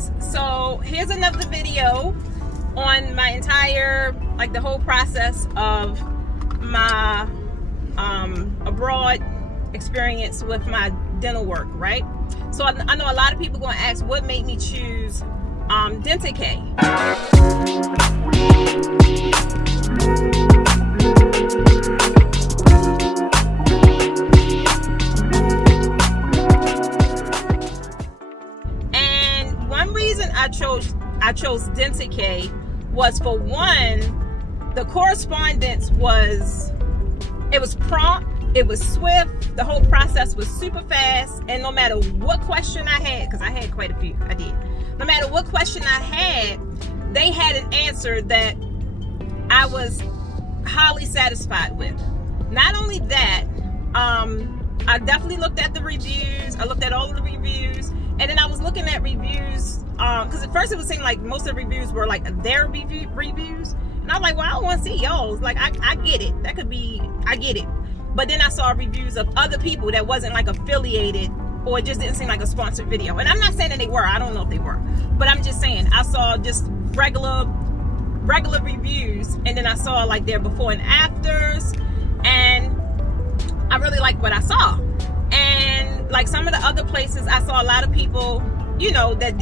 guys, so here's another video on my entire, like the whole process of my abroad experience with my dental work, right? So I know a lot of people going to ask what made me choose Pkwy. And one reason I chose Pkwy was, for one, the correspondence was prompt, it was swift, the whole process was super fast, and no matter what question I had, because I had quite a few, I did. No matter what question I had, they had an answer that I was highly satisfied with. Not only that, I definitely looked at the reviews. I looked at all of the reviews, and then I was looking at reviews, because at first it would seem like most of the reviews were like their reviews, and I was like, well, I don't want to see y'all's. Like, I get it. That could be, I get it. But then I saw reviews of other people that wasn't like affiliated, or it just didn't seem like a sponsored video. And I'm not saying that they were. I don't know if they were. But I'm just saying, I saw just regular reviews, and then I saw like their before and afters, and I really liked what I saw. And like some of the other places, I saw a lot of people, you know, that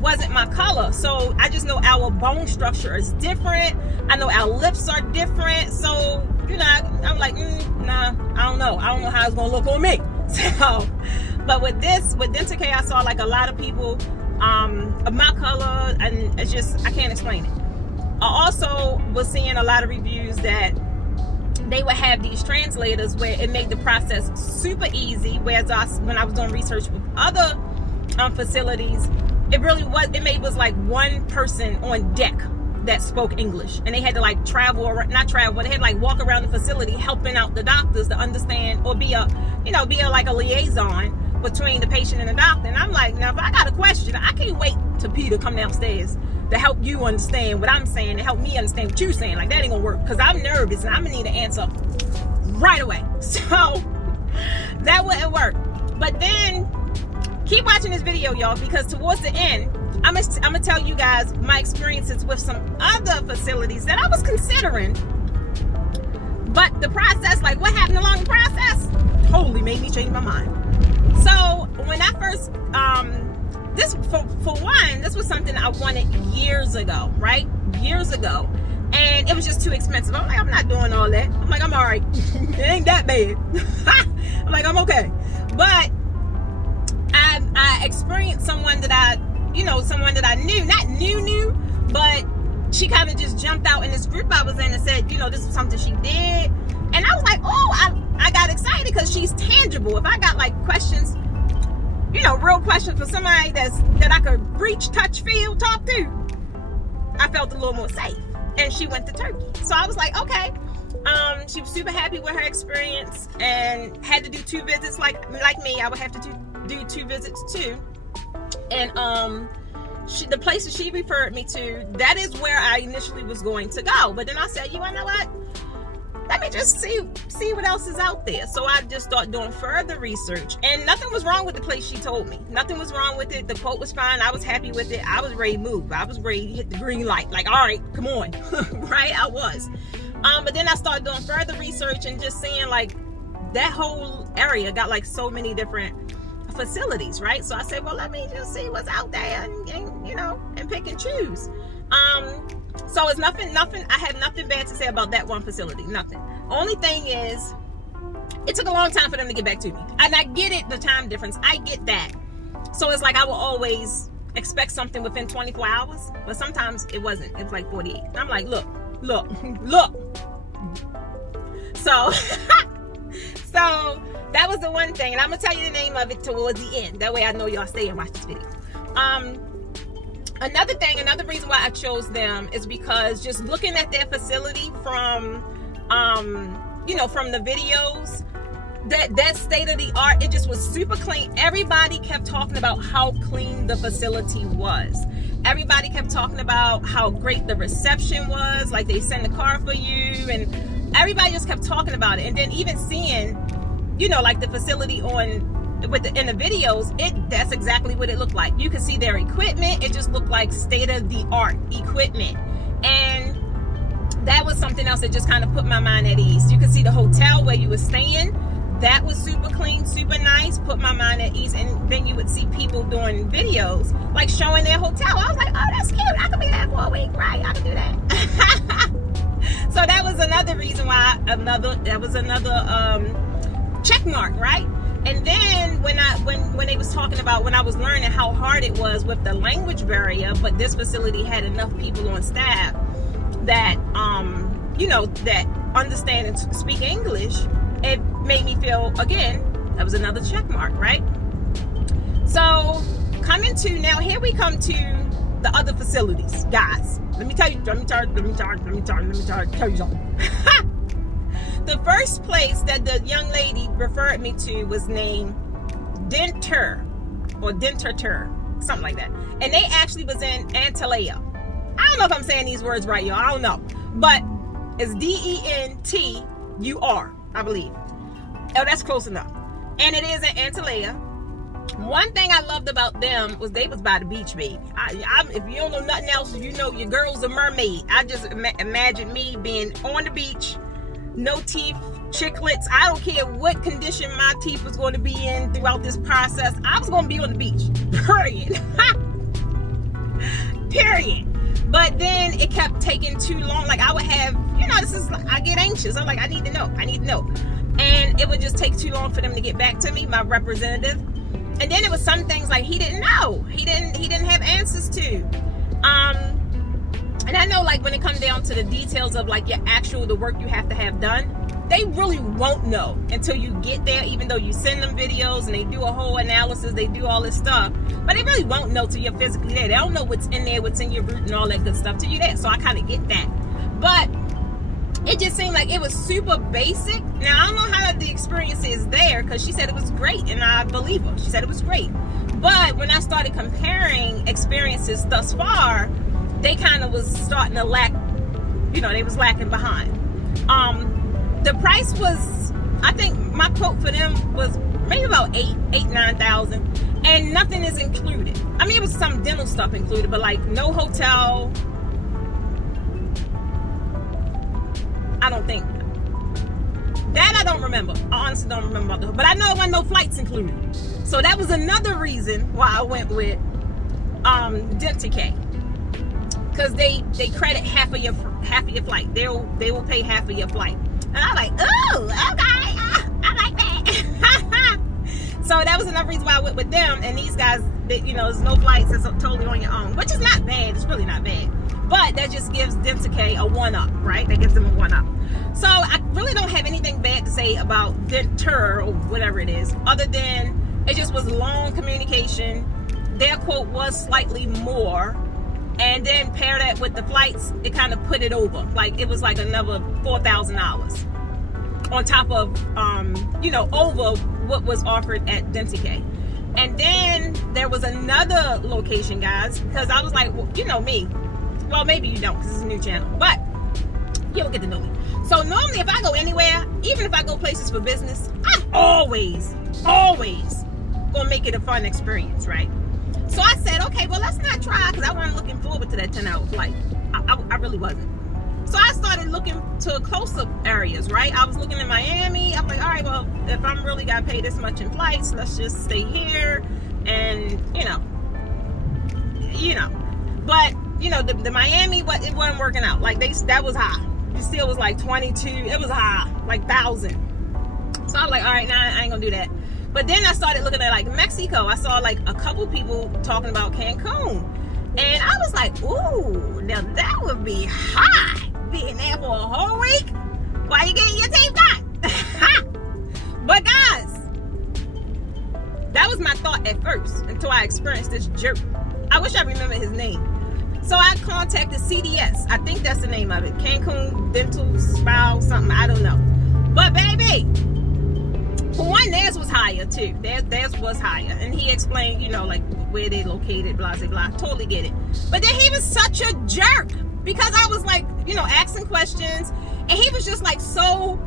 wasn't my color. So I just know our bone structure is different. I know our lips are different. So, you know, I'm like, nah, I don't know how it's gonna look on me. So, but with Pkwy, I saw like a lot of people of my color, and it's just, I can't explain it. I also was seeing a lot of reviews that they would have these translators where it made the process super easy, whereas when I was doing research with other facilities, it was like one person on deck that spoke English, and they had to like they had to like walk around the facility helping out the doctors to understand, or be like a liaison between the patient and the doctor. And I'm like, now if I got a question, I can't wait till Peter come downstairs to help you understand what I'm saying, to help me understand what you're saying. Like, that ain't gonna work, because I'm nervous and I'm gonna need an answer right away. So that wouldn't work. But then keep watching this video, y'all, because towards the end, I'm gonna tell you guys my experiences with some other facilities that I was considering. But the process, like what happened along the process, totally made me change my mind. So when I first, this was something I wanted years ago, right? Years ago. And it was just too expensive. I'm like, I'm not doing all that. I'm like, I'm all right. It ain't that bad. I'm like, I'm okay. But I experienced someone that I knew, not knew, but she kind of just jumped out in this group I was in and said, this is something she did. And I was like, oh, I got excited because she's tangible. If I got like questions, real questions for somebody that I could reach, touch, feel, talk to, I felt a little more safe. And she went to Turkey. So I was like, okay. She was super happy with her experience and had to do 2 visits. Like me, I would have to do 2 visits too. And the places she referred me to, that is where I initially was going to go. But then I said, you know what? Let me just see what else is out there. So I just started doing further research, and nothing was wrong with the place she told me. Nothing was wrong with it. The quote was fine. I was happy with it. I was ready to move. I was ready to hit the green light. Like, all right, come on. Right? I was. But then I started doing further research and just seeing like that whole area got like so many different facilities, right? So I said, well, let me just see what's out there and pick and choose. So it's nothing, I had nothing bad to say about that one facility, nothing. Only thing is, it took a long time for them to get back to me. And I get it, the time difference, I get that. So it's like I will always expect something within 24 hours, but sometimes it wasn't. It was like 48. And I'm like, look. So, so that was the one thing. And I'm going to tell you the name of it towards the end. That way I know y'all stay and watch this video. Another reason why I chose them is because just looking at their facility from the videos, that state of the art, it just was super clean. Everybody kept talking about how clean the facility was. Everybody kept talking about how great the reception was, like they send a car for you, and everybody just kept talking about it. And then even seeing, like the facility on in the videos, that's exactly what it looked like. You could see their equipment. It just looked like state-of-the-art equipment. And that was something else that just kind of put my mind at ease. You could see the hotel where you were staying. That was super clean, super nice, put my mind at ease. And then you would see people doing videos, like showing their hotel. I was like, oh, that's cute. I could be there for a week, right? I could do that. So that was another reason why, that was another check mark, right? And then when they was talking about, when I was learning how hard it was with the language barrier, but this facility had enough people on staff that, that understand and speak English, it made me feel, again, that was another check mark, right? So here we come to the other facilities, guys. Let me tell you something. The first place that the young lady referred me to was named Denter, something like that. And they actually was in Antalya. I don't know if I'm saying these words right, y'all. I don't know. But it's Dentur, I believe. Oh, that's close enough. And it is in Antalya. One thing I loved about them was they was by the beach, baby. If you don't know nothing else, you know your girl's a mermaid. I just imagine me being on the beach, no teeth, chiclets. I don't care what condition my teeth was going to be in throughout this process. I was going to be on the beach. Period. Period. But then it kept taking too long. Like I would have, I get anxious. I'm like, I need to know. And it would just take too long for them to get back to me, my representative. And then it was some things like he didn't know. He didn't have answers to. And I know, like, when it comes down to the details of like the work you have to have done, they really won't know until you get there, even though you send them videos and they do a whole analysis, they do all this stuff, but they really won't know till you're physically there. They don't know what's in there, what's in your root and all that good stuff till you're there. So I kind of get that. But it just seemed like it was super basic. Now, I don't know how the experience is there, because she said it was great, and I believe her. She said it was great. But when I started comparing experiences thus far, they kind of was starting to lack, they was lacking behind. The price was, I think my quote for them was maybe about $9,000, and nothing is included. I mean, it was some dental stuff included, but like no hotel. I don't think. That I don't remember. I honestly don't remember. But I know it wasn't no flights included. So that was another reason why I went with Pkwy. Because they credit half of your flight. They will pay half of your flight. And I'm like, oh, okay, I like that. So that was another reason why I went with them. And these guys, there's no flights. It's totally on your own, which is not bad. It's really not bad. But that just gives Pkwy a 1-up, right? That gives them a 1-up. So I really don't have anything bad to say about Dentur or whatever it is, other than it just was long communication. Their quote was slightly more. And then pair that with the flights, it kind of put it over. Like it was like another $4,000 on top of, over what was offered at Pkwy. And then there was another location, guys, because I was like, well, you know me. Well, maybe you don't, because it's a new channel, but you'll get to know me. So normally if I go anywhere, even if I go places for business, I'm always gonna make it a fun experience, right? So I said, okay, well, let's not try, because I wasn't looking forward to that 10-hour flight. I really wasn't. So I started looking to close-up areas, right? I was looking in Miami. I'm like, all right, well, if I'm really got to pay this much in flights, let's just stay here. And, But, the Miami, but it wasn't working out. Like, that was high. It still was like 22. It was high, like 1,000. So I was like, all right, nah, I ain't going to do that. But then I started looking at like Mexico. I saw like a couple people talking about Cancun. And I was like, ooh, now that would be hot. Being there for a whole week while you getting your teeth done. But guys, that was my thought at first until I experienced this jerk. I wish I remembered his name. So I contacted CDS. I think that's the name of it. Cancun Dental Spa, something. I don't know. But baby, for one, theirs was higher too. Theirs was higher. And he explained, like where they located, blah, blah, blah. Totally get it. But then he was such a jerk because I was like, asking questions. And he was just like so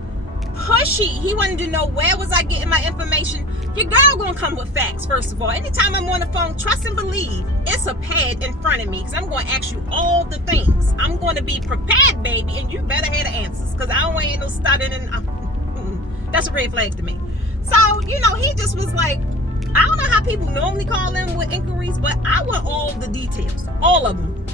pushy. He wanted to know where was I getting my information. Your girl gonna come with facts, first of all. Anytime I'm on the phone, trust and believe, it's a pad in front of me, because I'm going to ask you all the things. I'm going to be prepared, baby, and you better have the answers, because I don't want no stuttering, and that's a red flag to me. So, you know, he just was like, I don't know how people normally call in with inquiries, but I want all the details, all of them.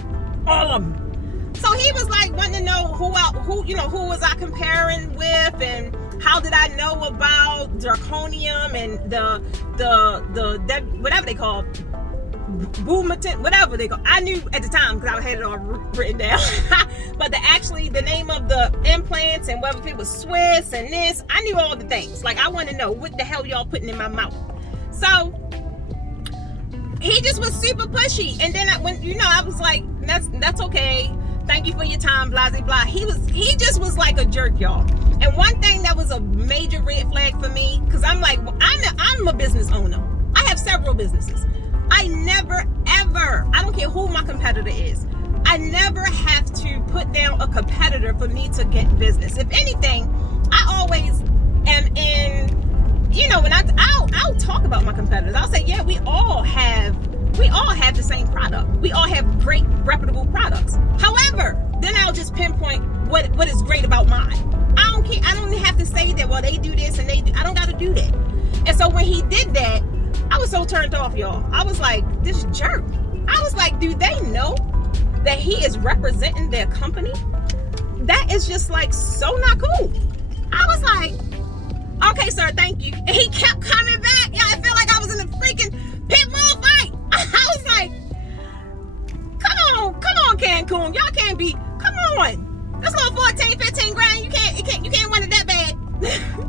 So he was like wanting to know who was I comparing with, and how did I know about Zirconium and the whatever they call, whatever they call. I knew at the time because I had it all written down. But the name of the implants and whether it was Swiss and this, I knew all the things. Like, I want to know what the hell y'all putting in my mouth. So he just was super pushy, and then I was like, that's okay. Thank you for your time, blah, blah, blah. He just was like a jerk, y'all. And one thing that was a major red flag for me, because I'm like, I'm a business owner. I have several businesses. I never, ever, I don't care who my competitor is, I never have to put down a competitor for me to get business. If anything, I always am in, you know, when I'll talk about my competitors. I'll say, yeah, we all have the same product. We all have great, reputable products. However, then I'll just pinpoint what is great about mine. I don't care. I don't have to say that, well, they do this and they do. I don't got to do that. And so when he did that, I was so turned off, y'all. I was like, this jerk. I was like, do they know that he is representing their company? That is just like so not cool. I was like, okay, sir, thank you. And he kept coming back. Yeah, I feel like I was in a freaking pit bull fight. I was like, come on, Cancun. Y'all can't be, come on. This little 14, 15 grand, you can't win it that bad.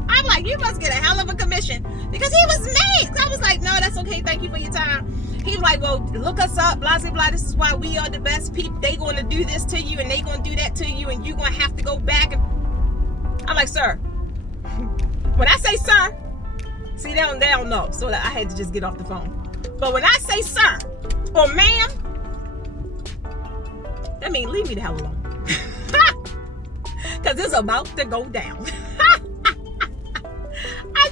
I'm like, you must get a hell of a commission, because he was mad. So I was like, no, that's okay. Thank you for your time. He was like, well, look us up, blah, blah, blah. This is why we are the best people. They going to do this to you, and they going to do that to you, and you going to have to go back. And I'm like, sir, when I say sir, see, they don't know. So I had to just get off the phone. But when I say sir or ma'am, that means leave me the hell alone. Because it's about to go down. I'm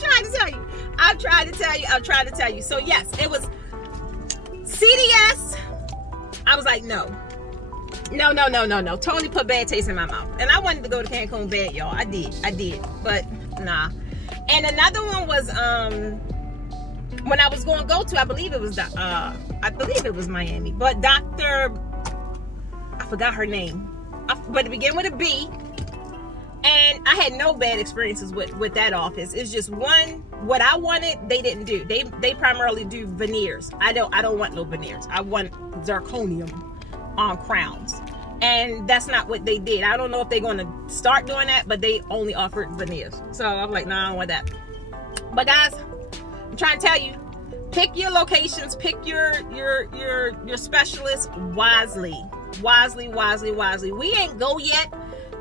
trying to tell you. So yes, it was CDS. I was like, no. Totally put bad taste in my mouth. And I wanted to go to Cancun bad, y'all. I did. But nah. And another one was when I was going to go to, I believe it was Miami. But Dr. I forgot her name. But it began with a B. And I had no bad experiences with that office. It's just what I wanted, they didn't do. They primarily do veneers. I don't want no veneers. I want zirconium on crowns. And that's not what they did. I don't know if they're going to start doing that, but they only offered veneers. So I'm like, no, I don't want that. But guys, I'm trying to tell you, pick your locations, pick your specialists wisely. Wisely. We ain't go yet.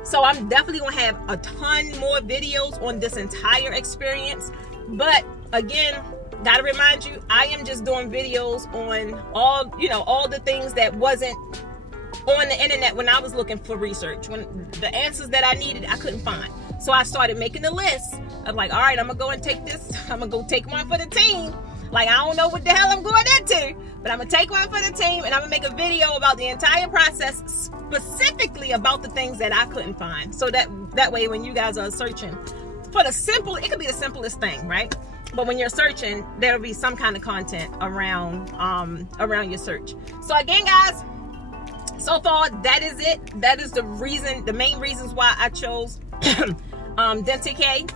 So I'm definitely going to have a ton more videos on this entire experience. But again, gotta remind you, I am just doing videos on all the things that wasn't on the internet when I was looking for research. When the answers that I needed, I couldn't find. So I started making a list of like, all right, I'm going to go and take this. I'm going to go take one for the team. Like, I don't know what the hell I'm going into, but I'm going to take one for the team, and I'm going to make a video about the entire process, specifically about the things that I couldn't find. So that way, when you guys are searching for it could be the simplest thing, right? But when you're searching, there'll be some kind of content around your search. So again, guys, so far, that is it. That is the main reasons why I chose Dentike.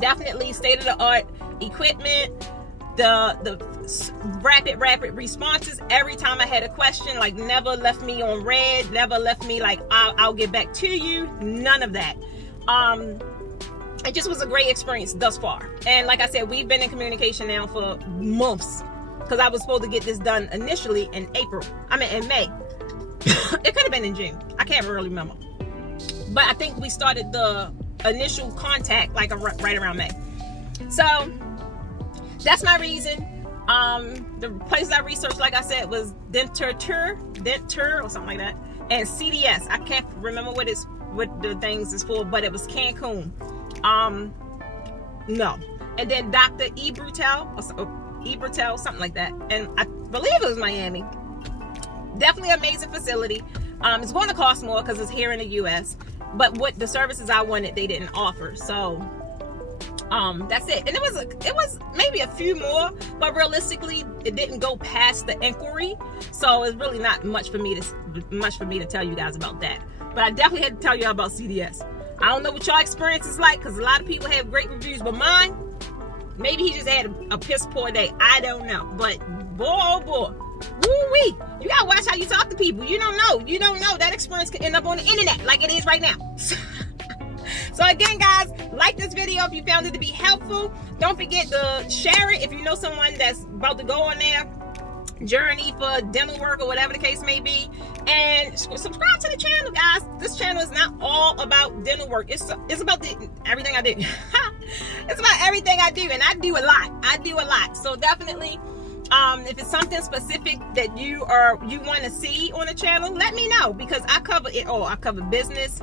Definitely state-of-the-art equipment. The rapid responses every time I had a question, like never left me on red, never left me like I'll get back to you, none of that. It just was a great experience thus far. And like I said, we've been in communication now for months, because I was supposed to get this done initially in May. It could have been in June, I can't really remember, but I think we started the initial contact like right around May. So that's my reason. The places I researched, like I said, was Denture or something like that, and CDS. I can't remember what the things is for, but it was Cancun. No. And then Dr. Ebrutel, something like that. And I believe it was Miami. Definitely amazing facility. It's going to cost more because it's here in the U.S. But what the services I wanted, they didn't offer. So that's it. And it was maybe a few more, but realistically, it didn't go past the inquiry. So it's really not much for me to tell you guys about that. But I definitely had to tell you about CDS. I don't know what y'all experience is like, because a lot of people have great reviews, but mine, maybe he just had a piss poor day. I don't know. But boy, oh boy, woo-wee, you gotta watch how you talk to people. You don't know. That experience could end up on the internet like it is right now. So again, guys, like this video if you found it to be helpful. Don't forget to share it if you know someone that's about to go on their journey for dental work or whatever the case may be. And subscribe to the channel, guys. This channel is not all about dental work. It's about everything I do. It's about everything I do, and I do a lot. So definitely, if it's something specific that you want to see on the channel, let me know, because I cover it all. I cover business,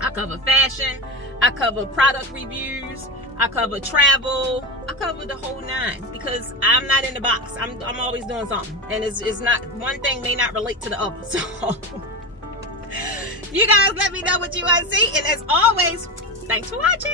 I cover fashion, I cover product reviews, I cover travel, I cover the whole nine, because I'm not in the box. I'm always doing something, and it's not, one thing may not relate to the other. So you guys let me know what you want to see, and as always, thanks for watching.